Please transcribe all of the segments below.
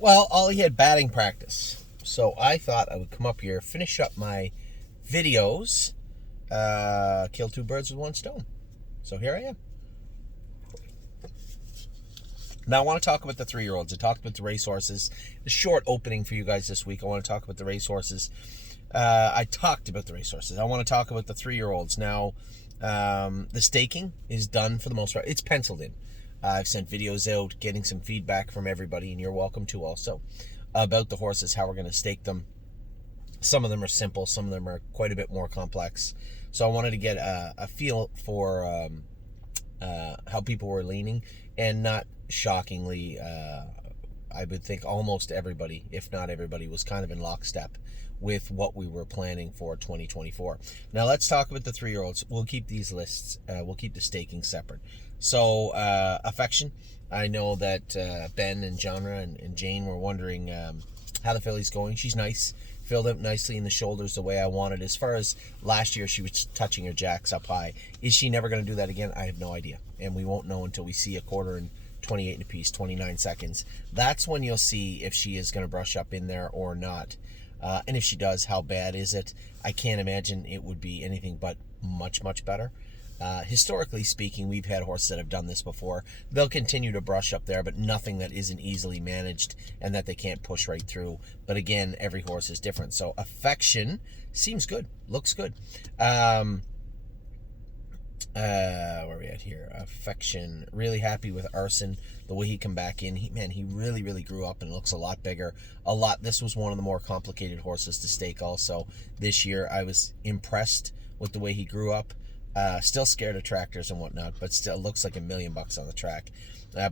Well, Ollie had batting practice, so I thought I would come up here, finish up my videos, kill two birds with one stone. So here I am. Now I want to talk about the 3-year-olds. I talked about the racehorses. A short opening for you guys this week. I want to talk about the racehorses. I talked about the racehorses. I want to talk about the 3-year-olds. Now, the staking is done for the most part. It's penciled in. I've sent videos out, getting some feedback from everybody, and you're welcome to also, about the horses, how we're going to stake them. Some of them are simple. Some of them are quite a bit more complex. So I wanted to get a feel for how people were leaning, and not shockingly, I would think almost everybody, if not everybody, was kind of in lockstep with what we were planning for 2024. Now let's talk about the 3-year-olds. We'll keep these lists, we'll keep the staking separate. So Affection, I know that Ben and Genre and Jane were wondering how the filly's going. She's nice, filled out nicely in the shoulders the way I wanted. As far as last year, she was touching her jacks up high. Is she never going to do that again? I have no idea, and we won't know until we see a quarter and 28 and a piece, 29 seconds. That's when you'll see if she is going to brush up in there or not. And if she does, how bad is it? I can't imagine it would be anything but much, much better. Historically speaking, we've had horses that have done this before. They'll continue to brush up there, but nothing that isn't easily managed and that they can't push right through. But again, every horse is different. So Affection seems good, looks good. Where are we at here? Affection, really happy with Arson, the way he come back in. He really, really grew up and looks a lot bigger. This was one of the more complicated horses to stake also this year. I was impressed with the way he grew up. Still scared of tractors and whatnot, but still looks like $1 million on the track.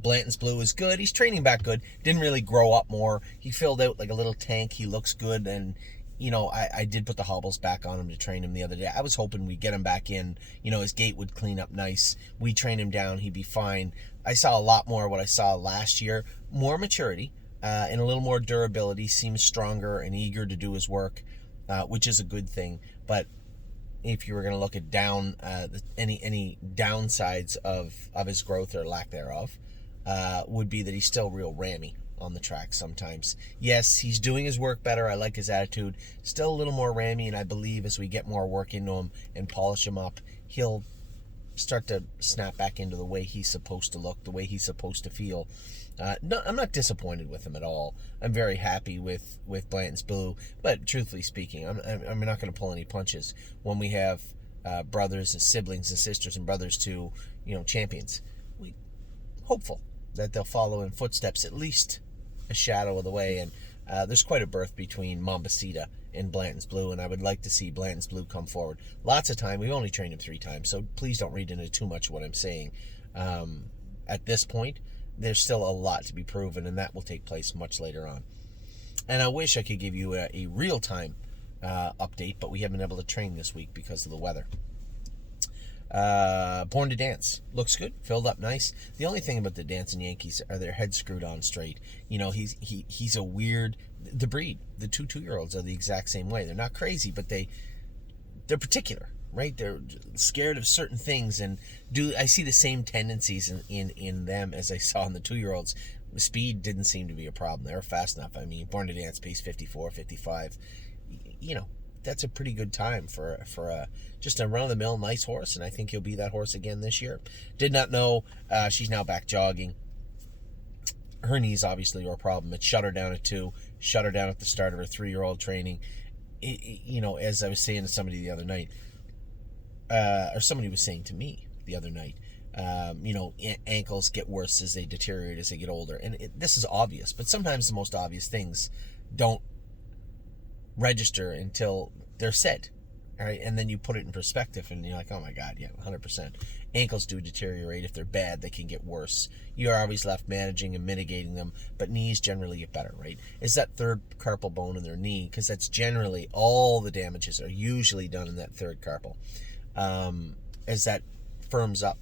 Blanton's Blue is good. He's training back good. Didn't really grow up more. He filled out like a little tank. He looks good, and I did put the hobbles back on him to train him the other day. I was hoping we'd get him back in. His gait would clean up nice. We train him down. He'd be fine. I saw a lot more of what I saw last year. More maturity and a little more durability. Seems stronger and eager to do his work, which is a good thing. But if you were going to look at any downsides of his growth or lack thereof, would be that he's still real rammy on the track sometimes. Yes, he's doing his work better. I like his attitude. Still a little more rammy, and I believe as we get more work into him and polish him up, he'll start to snap back into the way he's supposed to look, the way he's supposed to feel. No, I'm not disappointed with him at all. I'm very happy with Blanton's Blue, but truthfully speaking, I'm not going to pull any punches when we have brothers and siblings and sisters and brothers to champions. We hopeful that they'll follow in footsteps, at least a shadow of the way. And there's quite a berth between Mombasita and Blanton's Blue, and I would like to see Blanton's Blue come forward. Lots of time. We've only trained him 3 times, so please don't read into too much of what I'm saying. At this point, there's still a lot to be proven, and that will take place much later on. And I wish I could give you a real-time update, but we haven't been able to train this week because of the weather. Born to Dance looks good, filled up nice. The only thing about the Dancing Yankees are their heads screwed on straight. He's a weird. The breed, the 2-year-olds are the exact same way. They're not crazy, but they're particular, right? They're scared of certain things, and I see the same tendencies in them as I saw in the 2-year-olds. The speed didn't seem to be a problem. They were fast enough. I mean, Born to Dance pace 54, 55. That's a pretty good time for just a run-of-the-mill nice horse, and I think he'll be that horse again this year. Did not know she's now back jogging. Her knees obviously are a problem. It shut her down at 2, shut her down at the start of her 3-year-old training. As I was saying to somebody the other night, or somebody was saying to me the other night, ankles get worse as they deteriorate as they get older. And this is obvious, but sometimes the most obvious things don't register until they're said. All right, and then you put it in perspective, and you're like, oh my God, yeah, 100%. Ankles do deteriorate. If they're bad, they can get worse. You are always left managing and mitigating them, but knees generally get better, right? It's that third carpal bone in their knee, because that's generally all the damages are usually done in that third carpal. As that firms up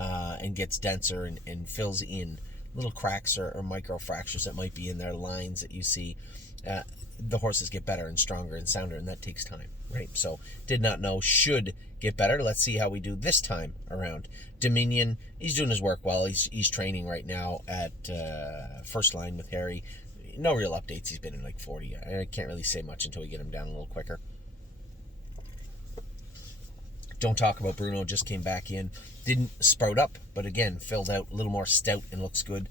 and gets denser and fills in little cracks or micro fractures that might be in their lines that you see, the horses get better and stronger and sounder, and that takes time, right? So did not know, should get better. Let's see how we do this time around. Dominion, he's doing his work well. He's training right now at First Line with Harry. no real updates. He's been in like 40. I can't really say much until we get him down a little quicker. Don't Talk About Bruno just came back in. Didn't sprout up, but again, filled out a little more stout and looks good.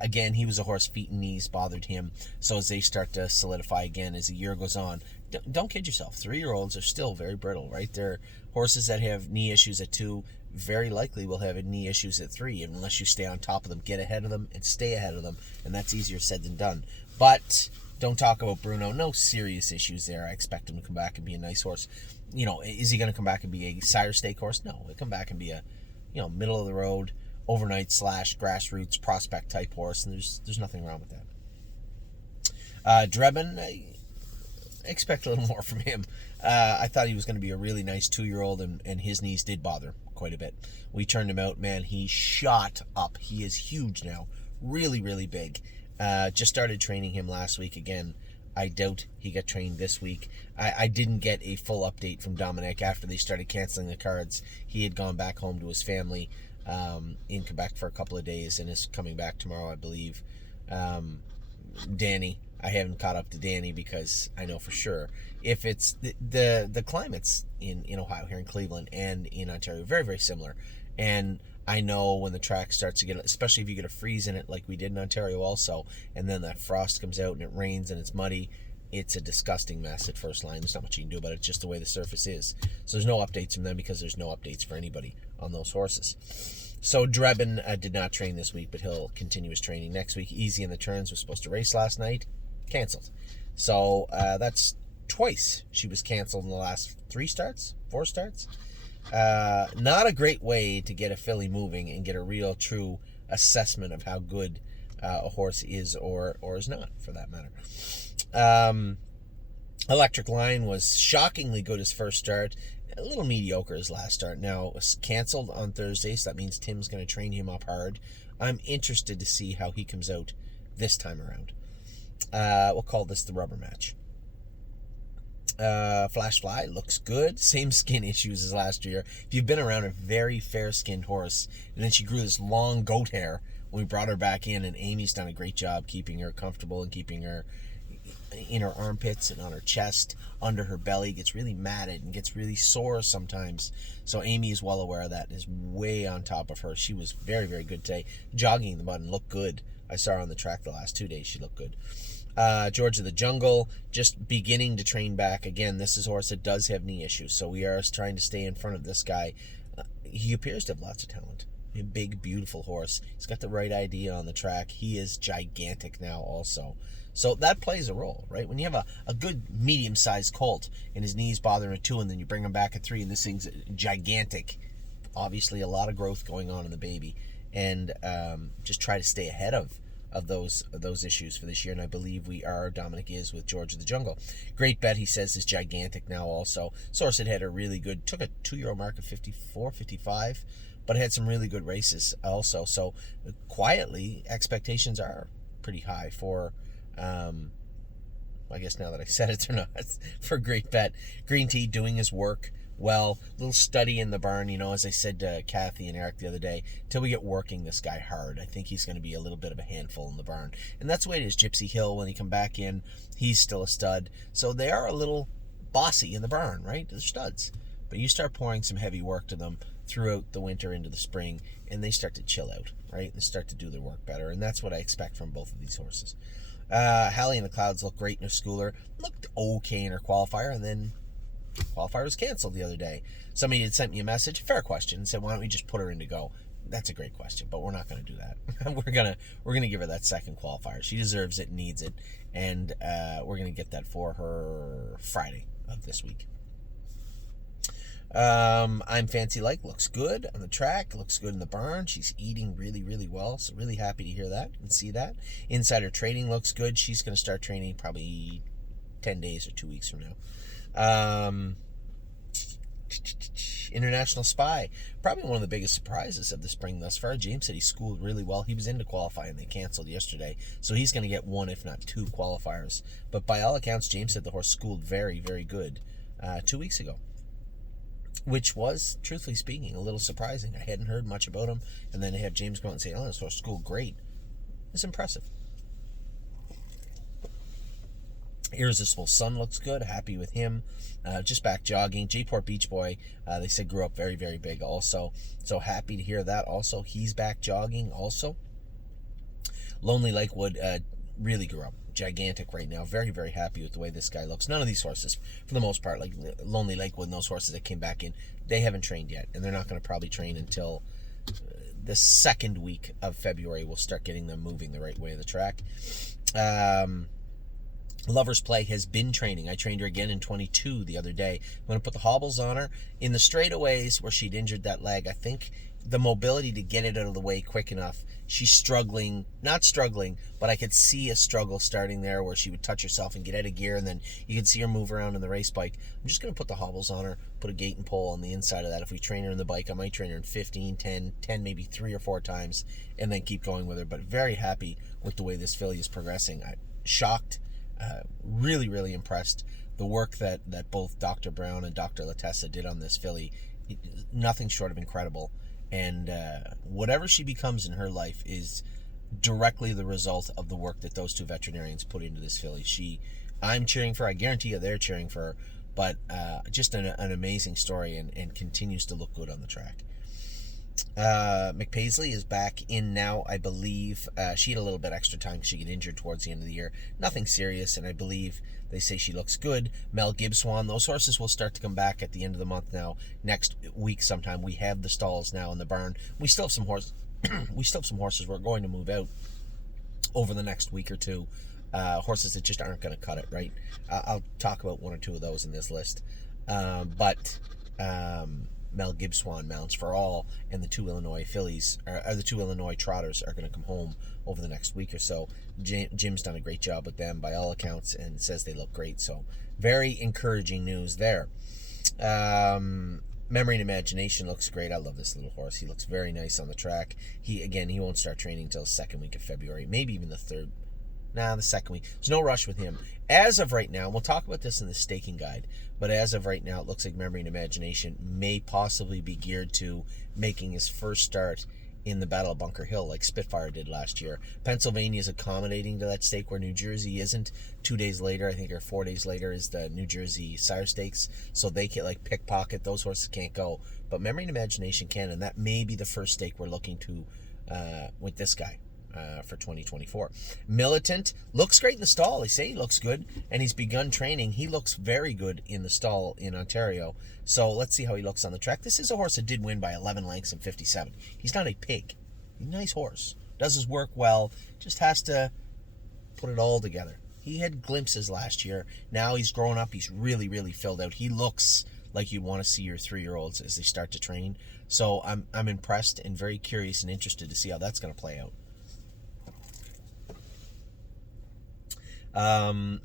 Again, he was a horse, feet and knees bothered him. So as they start to solidify again as the year goes on, don't kid yourself. 3-year-olds are still very brittle, right? They're horses that have knee issues at 2 very likely will have knee issues at 3 unless you stay on top of them, get ahead of them, and stay ahead of them. And that's easier said than done. But Don't Talk About Bruno, no serious issues there. I expect him to come back and be a nice horse. Is he going to come back and be a sire stake horse? No, he'll come back and be a, middle of the road, overnight / grassroots prospect type horse, and there's nothing wrong with that. Drebin, I expect a little more from him. I thought he was going to be a really nice 2-year-old, and his knees did bother quite a bit. We turned him out, man. He shot up. He is huge now, really, really big. Just started training him last week again. I doubt he got trained this week. I didn't get a full update from Dominic after they started canceling the cards. He had gone back home to his family in Quebec for a couple of days and is coming back tomorrow, I believe. Danny, I haven't caught up to Danny because I know for sure if it's the climates in Ohio, here in Cleveland and in Ontario, very, very similar. And I know when the track starts to get, especially if you get a freeze in it like we did in Ontario also, and then that frost comes out and it rains and it's muddy, it's a disgusting mess at first line. There's not much you can do about it. It's just the way the surface is. So there's no updates from them because there's no updates for anybody on those horses. So Drebin did not train this week, but he'll continue his training next week. Easy in the Turns was supposed to race last night. Canceled. So that's twice she was canceled in the last 4 starts. Not a great way to get a filly moving and get a real true assessment of how good a horse is or is not, for that matter. Electric Lion was shockingly good his first start, a little mediocre his last start. Now, it was canceled on Thursday, so that means Tim's going to train him up hard. I'm interested to see how he comes out this time around. We'll call this the rubber match. Flash Fly looks good. Same skin issues as last year. If you've been around a very fair-skinned horse, and then she grew this long goat hair when we brought her back in, and Amy's done a great job keeping her comfortable and keeping her in her armpits and on her chest, under her belly, gets really matted and gets really sore sometimes. So Amy is well aware of that and is way on top of her. She was very, very good today, jogging in the mud and looked good. I saw her on the track the last 2 days. She looked good. George of the Jungle, just beginning to train back. Again, this is a horse that does have knee issues, so we are trying to stay in front of this guy. He appears to have lots of talent. A big, beautiful horse. He's got the right idea on the track. He is gigantic now also. So that plays a role, right? When you have a good medium-sized colt and his knees bother him at 2 and then you bring him back at 3 and this thing's gigantic, obviously a lot of growth going on in the baby. And just try to stay ahead of those issues for this year, and I believe we are. Dominic is with George of the Jungle. Great Bet, he says, is gigantic now also. Sourced had a really good, took a 2-year-old mark of 54, 55, but had some really good races also. So quietly, expectations are pretty high for, I guess now that I said it or not, for Great Bet. Green Tea doing his work well, little study in the barn, as I said to Kathy and Eric the other day, till we get working this guy hard. I think he's going to be a little bit of a handful in the barn. And that's the way it is. Gypsy Hill, when he come back in, he's still a stud. So they are a little bossy in the barn, right? They're studs. But you start pouring some heavy work to them throughout the winter into the spring, and they start to chill out, right? And start to do their work better. And that's what I expect from both of these horses. Hallie in the Clouds looked great in her schooler. Looked okay in her qualifier, and then qualifier was canceled the other day. Somebody had sent me a message, fair question, and said, why don't we just put her in to go? That's a great question, but we're not going to do that. we're gonna give her that second qualifier. She deserves it, needs it, and we're going to get that for her Friday of this week. I'm Fancy Like looks good on the track, looks good in the barn. She's eating really, really well, so really happy to hear that and see that. Insider Trading looks good. She's going to start training probably 10 days or 2 weeks from now. International Spy, probably one of the biggest surprises of the spring thus far. James said he schooled really well. He was into qualifying. They canceled yesterday, so he's going to get 1 if not 2 qualifiers. But by all accounts, James said the horse schooled very, very good 2 weeks ago, which was, truthfully speaking, a little surprising. I hadn't heard much about him, and then to have James go out and say, oh, this horse schooled great. It's impressive. Irresistible Sun looks good. Happy with him. Just back jogging. J-Port Beach Boy, they said grew up very, very big also. So happy to hear that also. He's back jogging also. Lonely Lakewood really grew up. Gigantic right now. Very, very happy with the way this guy looks. None of these horses, for the most part, like Lonely Lakewood and those horses that came back in, they haven't trained yet. And they're not going to probably train until the second week of February. We'll start getting them moving the right way of the track. Lover's Play has been training. I trained her again in 22 the other day. I'm going to put the hobbles on her. In the straightaways where she'd injured that leg, I think the mobility to get it out of the way quick enough, she's struggling, not struggling, but I could see a struggle starting there where she would touch herself and get out of gear, and then you could see her move around in the race bike. I'm just going to put the hobbles on her, put a gate and pole on the inside of that. If we train her in the bike, I might train her in 15, 10, maybe 3 or 4 times, and then keep going with her. But very happy with the way this filly is progressing. I'm shocked. Really, really impressed. The work that both Dr. Brown and Dr. Latessa did on this filly, nothing short of incredible. And whatever she becomes in her life is directly the result of the work that those two veterinarians put into this filly. I'm cheering for her. I guarantee you they're cheering for her. But just an amazing story, and continues to look good on the track. McPaisley is back in now, I believe. She had a little bit extra time because she got injured towards the end of the year. Nothing serious, and I believe they say she looks good. Mel Gibbswan, those horses will start to come back at the end of the month now. Next week sometime. We have the stalls now in the barn. We still have some horses. We still have some horses we're going to move out over the next week or two. Horses that just aren't going to cut it, right? I'll talk about 1 or 2 of those in this list. Mel Gibbswan, Mounts for All, and the 2 Illinois fillies, or the 2 Illinois trotters, are going to come home over the next week or so. Jim's done a great job with them by all accounts and says they look great. So very encouraging news there. Memory and Imagination looks great. I love this little horse. He looks very nice on the track. He won't start training until the second week of February, maybe even the third. The second week. There's no rush with him. As of right now, and we'll talk about this in the staking guide, but as of right now, it looks like Memory and Imagination may possibly be geared to making his first start in the Battle of Bunker Hill like Spitfire did last year. Pennsylvania is accommodating to that stake where New Jersey isn't. 2 days later, I think, or 4 days later, is the New Jersey Sire Stakes, so they can pickpocket. Those horses can't go, but Memory and Imagination can, and that may be the first stake we're looking to with this guy. For 2024. Militant looks great in the stall. They say he looks good, and he's begun training. He looks very good in the stall in Ontario. So let's see how he looks on the track. This is a horse that did win by 11 lengths in 57. He's not a pig. He's a nice horse. Does his work well. Just has to put it all together. He had glimpses last year. Now he's grown up. He's really, really filled out. He looks like you'd want to see your 3-year-olds as they start to train. So I'm impressed and very curious and interested to see how that's going to play out.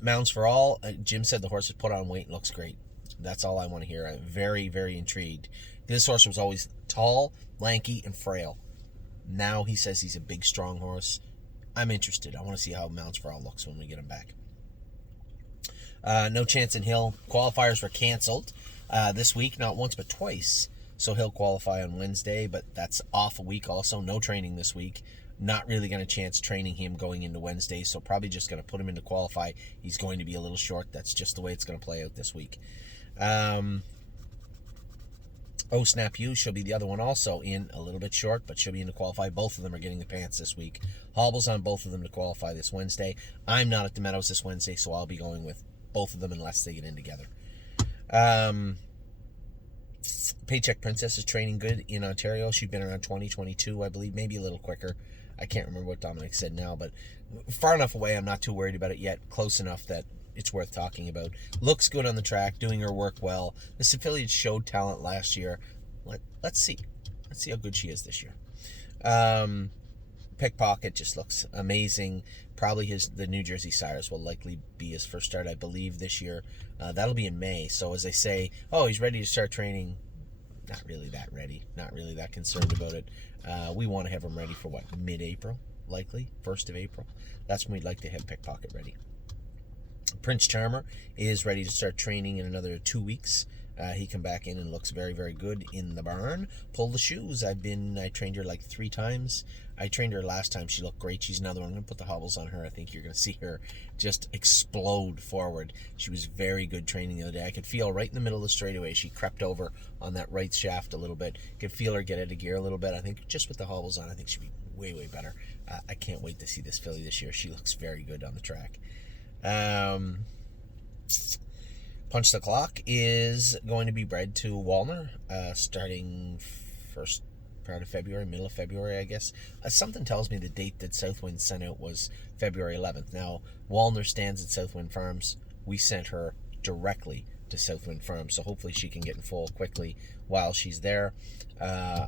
Mounts for All, Jim said the horse has put on weight and looks great. That's all I want to hear. I'm very, very intrigued. This horse was always tall, lanky, and frail. Now he says he's a big, strong horse. I'm interested. I want to see how Mounts for All looks when we get him back. No Chance in Hill. Qualifiers were canceled this week, not once but twice. So he'll qualify on Wednesday, but that's off a week also. No training this week. Not really going to chance training him going into Wednesday, so probably just going to put him into qualify. He's going to be a little short. That's just the way it's going to play out this week. Oh Snap You, she'll be the other one also in a little bit short, but she'll be in to qualify. Both of them are getting the pants this week. Hobbles on both of them to qualify this Wednesday. I'm not at the Meadows this Wednesday, so I'll be going with both of them unless they get in together. Paycheck Princess is training good in Ontario. She's been around 2022, I believe, maybe a little quicker. I can't remember what Dominic said now, but far enough away, I'm not too worried about it yet. Close enough that it's worth talking about. Looks good on the track, doing her work well. This affiliate showed talent last year. Let's see. Let's see how good she is this year. Pickpocket just looks amazing. Probably the New Jersey Sires will likely be his first start, I believe, this year. That'll be in May. So as they say, he's ready to start training. Not really that ready. Not really that concerned about it. We want to have him ready for mid-April, likely 1st of April. That's when we'd like to have Pickpocket ready. Prince Charmer is ready to start training in another 2 weeks. He come back in and looks very, very good in the barn. Pull the shoes. I trained her like 3 times. I trained her last time. She looked great. She's another one. I'm going to put the hobbles on her. I think you're going to see her just explode forward. She was very good training the other day. I could feel right in the middle of the straightaway. She crept over on that right shaft a little bit. Could feel her get out of gear a little bit. I think just with the hobbles on, I think she'll be way, way better. I can't wait to see this filly this year. She looks very good on the track. Punch the Clock is going to be bred to Walner starting first part of February, middle of February, I guess. Something tells me the date that Southwind sent out was February 11th. Now, Walner stands at Southwind Farms. We sent her directly to Southwind Farms, so hopefully she can get in foal quickly while she's there.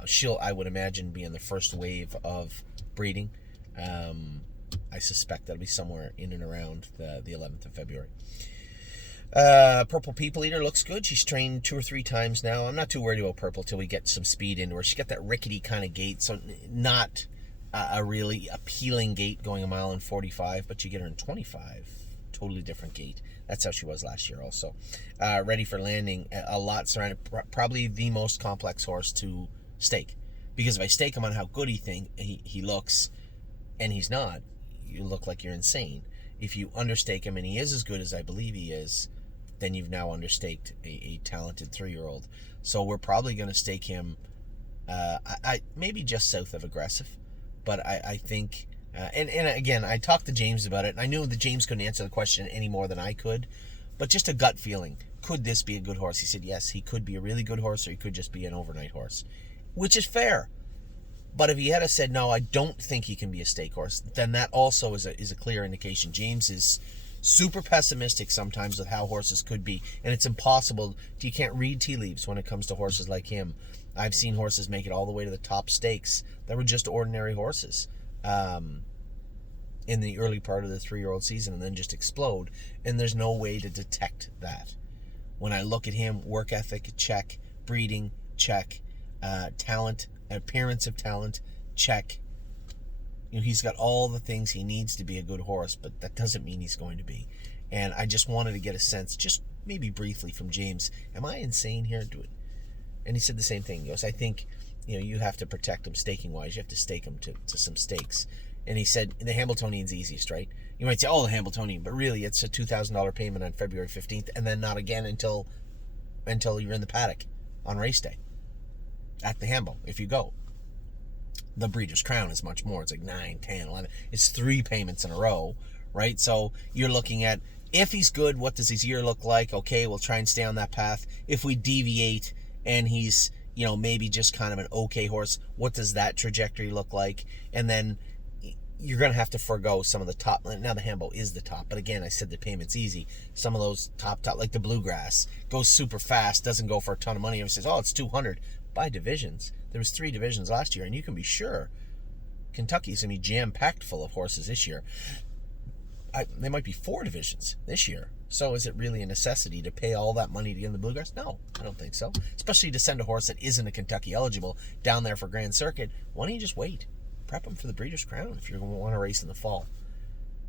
She'll, I would imagine, be in the first wave of breeding. I suspect that'll be somewhere in and around the 11th of February. Purple People Eater looks good. She's trained 2 or 3 times now. I'm not too worried about Purple till we get some speed into her. She's got that rickety kind of gait, so not a really appealing gait going 1:45 miles, but you get her in 25. Totally different gait. That's how she was last year also. Ready for Landing, a lot surrounded, probably the most complex horse to stake. Because if I stake him on how good he looks, and he's not, you look like you're insane. If you understake him and he is as good as I believe he is, then you've now understaked a talented 3-year-old. So we're probably going to stake him I maybe just south of Aggressive. But I think, and again, I talked to James about it, and I knew that James couldn't answer the question any more than I could. But just a gut feeling, could this be a good horse? He said, yes, he could be a really good horse, or he could just be an overnight horse. Which is fair. But if he had said, no, I don't think he can be a stake horse, then that also is a clear indication. James is super pessimistic sometimes with how horses could be, and it's impossible. You can't read tea leaves when it comes to horses like him. I've seen horses make it all the way to the top stakes that were just ordinary horses in the early part of the 3-year-old season and then just explode, and there's no way to detect that. When I look at him, work ethic, check. Breeding, check. Talent, appearance of talent, check. You know, he's got all the things he needs to be a good horse, but that doesn't mean he's going to be. And I just wanted to get a sense, just maybe briefly from James, am I insane here? And he said the same thing. He goes, I think, you have to protect him staking-wise. You have to stake him to some stakes. And he said, the Hambletonian's easiest, right? You might say, oh, the Hambletonian, but really it's a $2,000 payment on February 15th, and then not again until you're in the paddock on race day at the Hambo, if you go. The Breeders' Crown is much more. It's like 9, 10, 11. It's 3 payments in a row, right? So you're looking at, if he's good, what does his year look like? Okay, we'll try and stay on that path. If we deviate and he's, maybe just kind of an okay horse, what does that trajectory look like? And then you're going to have to forego some of the top. Now the Hambo is the top, but again, I said the payment's easy. Some of those top, like the Bluegrass, goes super fast, doesn't go for a ton of money. Everyone says, oh, it's 200. By divisions. There was 3 divisions last year, and you can be sure Kentucky's going to be jam-packed full of horses this year. There might be 4 divisions this year. So is it really a necessity to pay all that money to get in the Bluegrass? No, I don't think so. Especially to send a horse that isn't a Kentucky eligible down there for Grand Circuit. Why don't you just wait? Prep him for the Breeders' Crown if you're going to want to race in the fall.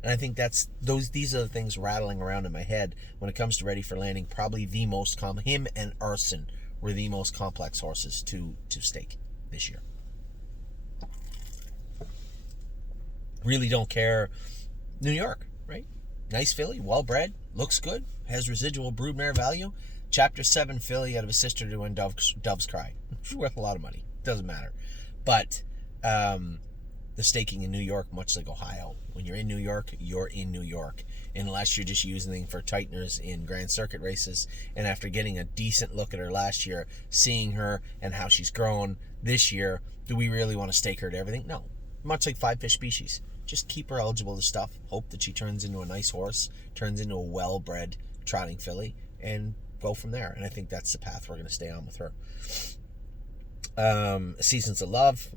And I think these are the things rattling around in my head when it comes to Ready for Landing. Probably the most common. Him and Arson were the most complex horses to stake this year. Really don't care. New York, right? Nice filly, well-bred, looks good, has residual broodmare value. Chapter 7 filly out of a sister to win Dove's Cry. It's worth a lot of money. Doesn't matter. But the staking in New York, much like Ohio. When you're in New York, you're in New York. Unless you're just using them for tighteners in Grand Circuit races. And after getting a decent look at her last year, seeing her and how she's grown this year, do we really want to stake her to everything? No. Much like Five Fish Species. Just keep her eligible to stuff. Hope that she turns into a nice horse, turns into a well-bred trotting filly, and go from there. And I think that's the path we're going to stay on with her. Seasons of Love.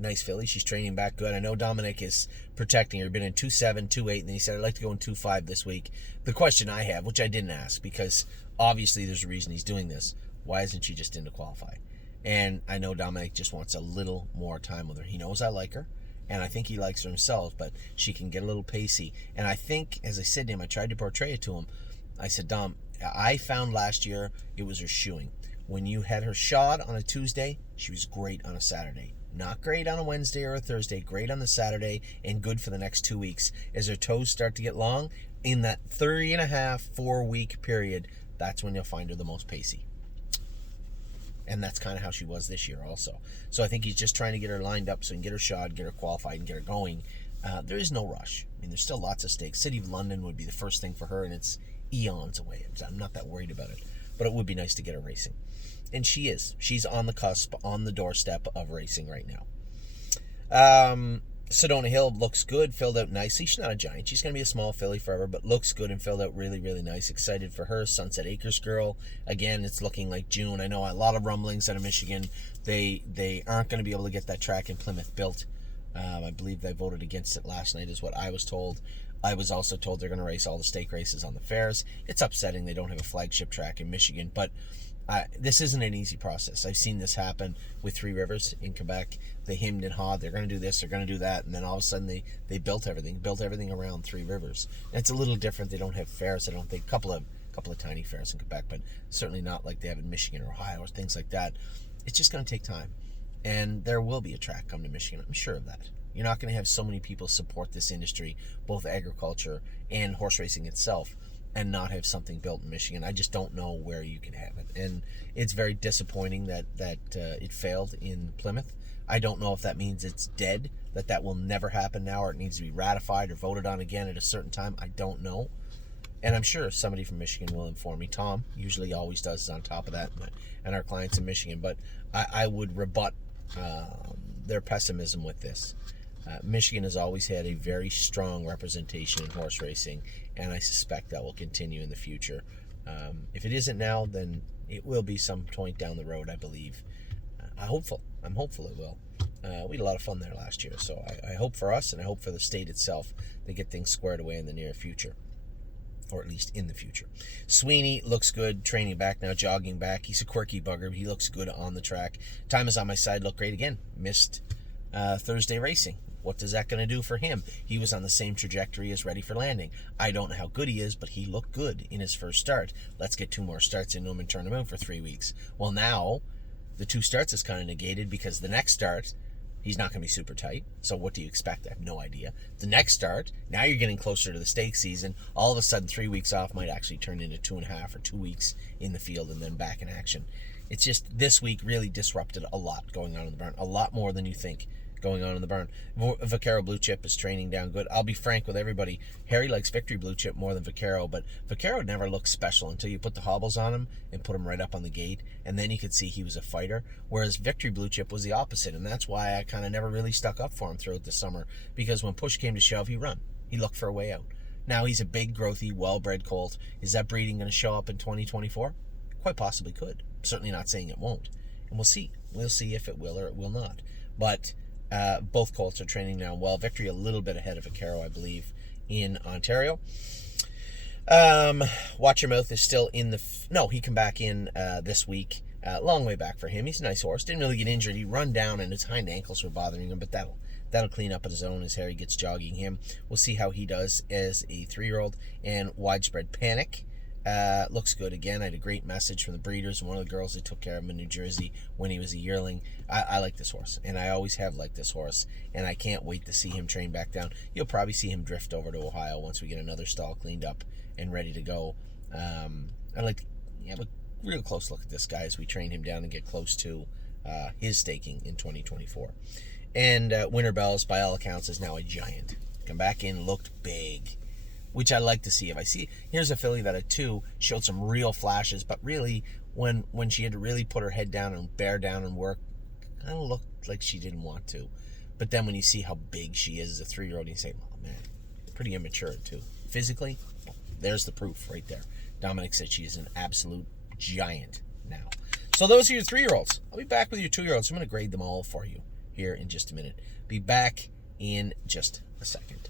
Nice filly. She's training back good. I know Dominic is protecting her. Been in 2.7, 2.8, and then he said, I'd like to go in 2.5 this week. The question I have, which I didn't ask, because obviously there's a reason he's doing this, why isn't she just in to qualify? And I know Dominic just wants a little more time with her. He knows I like her, and I think he likes her himself, but she can get a little pacey. And I think, as I said to him, I tried to portray it to him. I said, Dom, I found last year it was her shoeing. When you had her shod on a Tuesday, she was great on a Saturday. Not great on a Wednesday or a Thursday, great on the Saturday, and good for the next 2 weeks. As her toes start to get long, in that 3.5, 4-week period, that's when you'll find her the most pacey. And that's kind of how she was this year also. So I think he's just trying to get her lined up so he can get her shod, get her qualified, and get her going. There is no rush. I mean, there's still lots of stakes. City of London would be the first thing for her, and it's eons away. I'm not that worried about it. But it would be nice to get her racing. And she is. She's on the cusp, on the doorstep of racing right now. Sedona Hill looks good, filled out nicely. She's not a giant. She's going to be a small filly forever, but looks good and filled out really, really nice. Excited for her. Sunset Acres girl. Again, it's looking like June. I know a lot of rumblings out of Michigan. They aren't going to be able to get that track in Plymouth built. I believe they voted against it last night is what I was told. I was also told they're going to race all the stake races on the fairs. It's upsetting they don't have a flagship track in Michigan, but this isn't an easy process. I've seen this happen with Three Rivers in Quebec. They hemmed and hawed. They're going to do this, they're going to do that, and then all of a sudden they built everything around Three Rivers. And it's a little different. They don't have fairs. I don't think a couple of tiny fairs in Quebec, but certainly not like they have in Michigan or Ohio or things like that. It's just going to take time, and there will be a track come to Michigan. I'm sure of that. You're not going to have so many people support this industry, both agriculture and horse racing itself, and not have something built in Michigan. I just don't know where you can have it. And it's very disappointing that it failed in Plymouth. I don't know if that means it's dead, that will never happen now, or it needs to be ratified or voted on again at a certain time. I don't know. And I'm sure somebody from Michigan will inform me. Tom usually always does is on top of that, and our clients in Michigan. But I would rebut their pessimism with this. Michigan has always had a very strong representation in horse racing, and I suspect that will continue in the future. If it isn't now, then it will be some point down the road, I believe. I'm hopeful it will. We had a lot of fun there last year, so I hope for us, and I hope for the state itself, they get things squared away in the near future, or at least in the future. Sweeney looks good, training back now, jogging back. He's a quirky bugger, but he looks good on the track. Time is on my side, looked great again. Missed Thursday racing. What is that going to do for him? He was on the same trajectory as Ready for Landing. I don't know how good he is, but he looked good in his first start. Let's get 2 more starts into him and turn him out for 3 weeks. Well, now the 2 starts is kind of negated because the next start, he's not going to be super tight. So what do you expect? I have no idea. The next start, now you're getting closer to the stake season. All of a sudden, 3 weeks off might actually turn into 2.5 or 2 weeks in the field and then back in action. It's just this week really disrupted a lot going on in the barn. A lot more than you think going on in the barn. Vaquero Blue Chip is training down good. I'll be frank with everybody. Harry likes Victory Blue Chip more than Vaquero, but Vaquero never looked special until you put the hobbles on him and put him right up on the gate, and then you could see he was a fighter, whereas Victory Blue Chip was the opposite, and that's why I kind of never really stuck up for him throughout the summer, because when push came to shove, he run. He looked for a way out. Now he's a big, growthy, well-bred colt. Is that breeding going to show up in 2024? Quite possibly could. Certainly not saying it won't. And we'll see. We'll see if it will or it will not. But both colts are training now well. Victory a little bit ahead of Vaquero, I believe, in Ontario. Watch Your Mouth is still in the... No, he come back in this week. Long way back for him. He's a nice horse. Didn't really get injured. He run down and his hind ankles were bothering him, but that'll clean up on his own as Harry gets jogging him. We'll see how he does as a 3-year-old. And Widespread Panic looks good again. I had a great message from the breeders. One of the girls that took care of him in New Jersey when he was a yearling. I like this horse, and I always have liked this horse, and I can't wait to see him train back down. You'll probably see him drift over to Ohio once we get another stall cleaned up and ready to go. I'd like to have a real close look at this guy as we train him down and get close to his staking in 2024. And Winter Bells, by all accounts, is now a giant. Come back in, looked big, which I like to see. Here's a filly that at 2 showed some real flashes, but really when she had to really put her head down and bear down and work, kind of looked like she didn't want to. But then when you see how big she is as a 3-year-old, you say, oh man, pretty immature too. Physically, there's the proof right there. Dominic said she is an absolute giant now. So those are your 3-year-olds. I'll be back with your 2-year-olds. I'm going to grade them all for you here in just a minute. Be back in just a second.